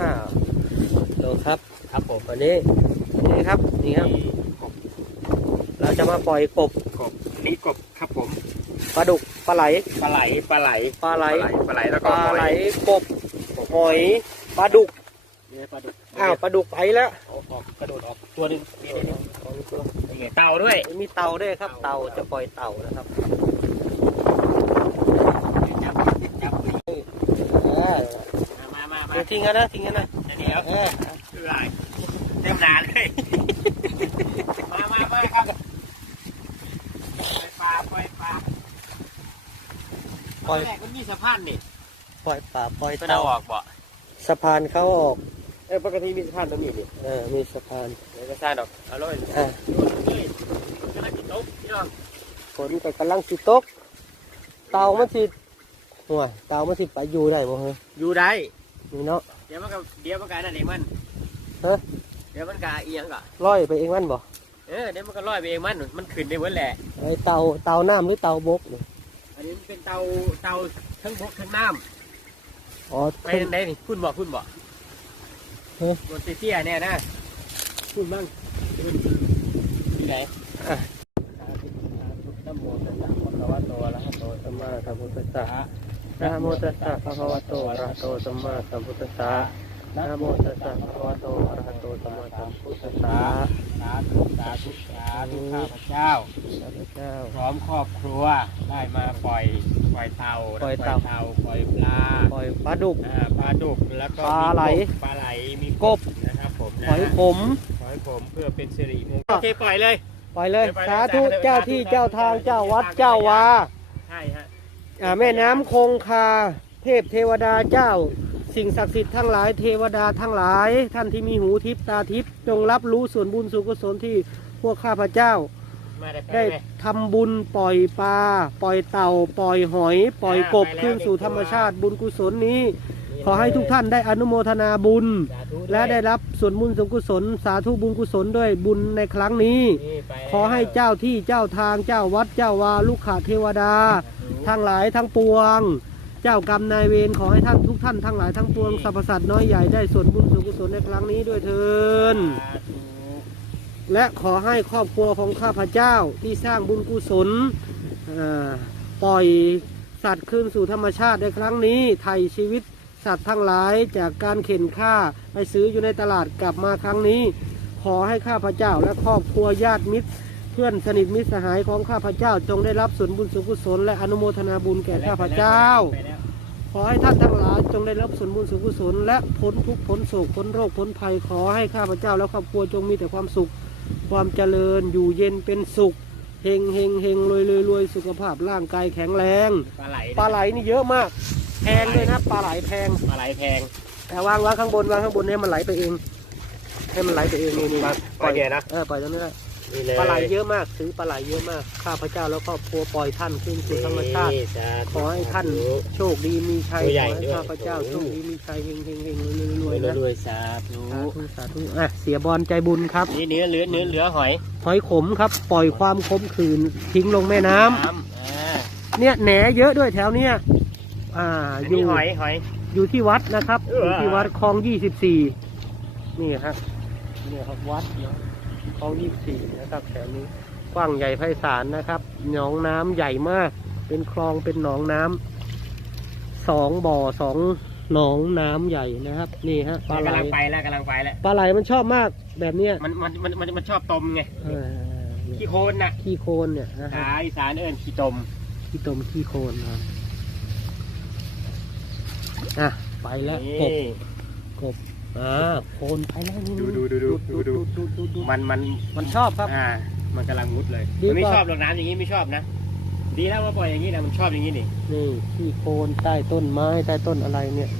อ้าวดูครับ ครับผมวันนี้นี่ครับนี่ครับ เราจะมาปล่อยกบกบนี่กบครับผมปลาดุกปลาไหลปลาไหลปลาไหลปลาไหลปลาไหลแล้วปก็ลาไหลอยกบหอยปลาดุกเนี่ยปลาดุกอ้าวปลาดุกไปแล้วเอาออกกระโดดออกตัวหนึงนี่นี่นี่นี่ไงเต่าด้วย มีเต่าด้วยครับเต่าจะปล่อยเต่านะครับ จับจับ เออ มามามา เดี๋ยว ทิ้งกันนะทิ้งกันนะเดี๋ยวเออไม่เป็นไรเต็มนานเลย มามามาครับปล่อยปลาปล่อยปลาปล่อยแรกมันมีสะพานนี่ปล่อยปลาปล่อยเป็นเต่าเอาออกบ่สะพานเข้าออก เออปกติมีสะพานตรงนี้นี่เออมีสะพานเดี๋ยวก็สร้างดอกเอาเลยอะนี่กำลังกินโต๊ะพี่น้องฝนก็กำลังสิตก เต่ามันสิหัวเต่ามันสิไปอยู่ได้บ่เฮ้ยอยู่ได้ นี่เนาะเดี๋ยวมันก็เดี๋ยวมันก็นั่นเองมันฮะเดี๋ยวมันก็เอียงก็ร้อยไปเองมันบ่เออเดี๋ยวมันก็ลอยไปเองมันมันขึ้นได้เว้นแหละไอเต่าเต่าน้ำหรือเต่าบกนี่อันนี้มันเป็นเตาเตาทั้งบกทั้งน้อ๋อำไปทางไหนนี่พุ่นบ่พุ่นบ่เฮ้ยบนเตี้ยๆเนี่ยนะพุ่นบ้างพุ่นที่ไหนนะโมตัสสะภะคะวะโตอะระหะโตสัมมาสัมพุทธัสสะ นะโมตัสสะภะคะวะโตอะระหะโตสัมมาสัมพุทธัสสะนะโมตัสสะภะคะวะโตอะระหะโตสัมมาสัมพุทธัสสะสาธุสาธุสาธุข้าพเจ้าข้าพเจ้า พร้อมครอบครัวได้มาปล่อยปล่อยเตาปล่อยเต่าปล่อยปลาปล่อยปลาดุกอ่าปลาดุกแล้วก็ปลาไหลมีกบปลาไหลมีกบนะครับผมนะหอยขมขอให้ผมเพื่อเป็นสิริมงคลโอเคปล่อยเลยปล่อยเลยไปเลยสาธุไปเลยเจ้าที่เจ้าทางเจ้าวัดเจ้าวาใช่ฮะ อ่าแม่น้ำคงคา เทพเทวดาเจ้า สิ่งศักดิ์สิทธิ์ทั้งหลายเทวดาทั้งหลาย ท่านที่มีหูทิพตาทิพจงรับรู้ส่วนบุญส่วนกุศลที่พวกข้าพเจ้า มาได้ไปได้ไหม ทำบุญปล่อยปลาปล่อยเต่า ปล่อยหอย ปล่อยกบไปแล้ว คืนสู่ธรรมชาติบุญกุศลนี้นี่ขอให้ทุกท่านได้อนุโมทนาบุญ สาธุและได้รับส่วนบุญส่วนกุศล สาธุบุญกุศลด้วยบุญในครั้งนี้ นี่ไปแล้วขอให้เจ้าที่เจ้าทางเจ้าวัดเจ้าวาลูกขาเทวดา ทั้งหลายทั้งปวง เจ้ากรรมนายเวรขอให้ท่านทุกท่านทั้งหลายทั้งปวงสรรพสัตว์น้อยใหญ่ได้ส่วนบุญส่วนกุศลในครั้งนี้ด้วยเถินสาธุและขอให้ครอบครัวของข้าพเจ้าที่สร้างบุญกุศลอ่าปล่อยสัตว์คืนสู่ธรรมชาติในครั้งนี้ไถ่ชีวิตสัตว์ทั้งหลายจากการเข็นฆ่าไปซื้ออยู่ในตลาดกลับมาครั้งนี้ ขอให้ข้าพเจ้าและครอบครัวญาติมิตร เพื่อนสนิทมิตรสหายของข้าพเจ้า จงได้รับส่วนบุญส่วนกุศลและอนุโมทนาบุญแก่ข้าพเจ้าไปแล้วขอให้ท่านทั้งหลายจงได้รับส่วนบุญส่วนกุศลและพ้นทุกข์พ้นโศกพ้นโรคพ้นภัยขอให้ข้าพเจ้าและครอบครัวจงมีแต่ความสุข ความเจริญอยู่เย็นเป็นสุขเฮงเฮงเฮงรวยรวยรวยสุขภาพร่างกายแข็งแรงปลาไหลปลาไหลนี่เยอะมาก แพงเลยนะปลาไหลแพงปลาไหลแพง แต่วางวางข้างบนวางข้างบนให้มันไหลไปเอง ให้มันไหลไปเองนี่นี่ปลาปล่อยเนี่ยนะเออปล่อยตรงนี้ได้ นี่เลยปลาไหลเยอะมากซื้อปลาไหลเยอะมาก ข้าพเจ้าแล้วครอบครัวปล่อยท่านขึ้นสู่ธรรมชาติ นี่สาธุ ขอให้ท่านโชคดีมีชัยตัวขใหญ่อให้ด้วย ข้าพเจ้าโชคดีมีชัยเฮงเฮงเฮงรวยรวยรรววยยนะรวยสาธุสาธุสาธุอะเสียบอลใจบุญครับนี่เนื้อเนื้อเนื้อเหลือหอยหอยขมครับ ปล่อยความขมขื่นทิ้งลงแม่น้ำอ่าเนี่ยแหนเยอะด้วยแถวเนี้ยอ่าอันอยู่ นี้หอยหอย อยู่ที่วัดนะครับ เอออยู่ที่วัดคลองยี่สิบสี่นี่ครับเนี่ยครับวัด คลองยี่สิบสี่นะครับแถวนี้กว้างใหญ่ไพศาลนะครับ หนองน้ำใหญ่มาก เป็นคลองเป็นหนองน้ำสองบ่อสองหนองน้ำใหญ่นะครับ นี่ฮะปลาไหลกำลังไปแล้วกำลังไปแล้วปลาไหลมันชอบมากแบบเนี้ยมันมันมันมันมันชอบตมไงเออเนี่ยขี้โคลนน่ะขี้โคลนเนี่ยนะฮะสายอีสานเอิญขี้ตมขี้ตมขี้โคลนครับอะไปแล้วกบนี่กบ อ่าโคลนไปแล้วนี่ดูดูดูดูดูดูดูดูดูมันมันมันชอบครับอ่ามันกำลังมุดเลยดีกว่ามันไม่ชอบหรอกน้ำอย่างนี้ไม่ชอบนะ ดีแล้วว่าปล่อยอย่างนี้นะมันชอบอย่างนี้นี่นี่ขี้โคลนใต้ต้นไม้ใต้ต้นอะไรเนี่ย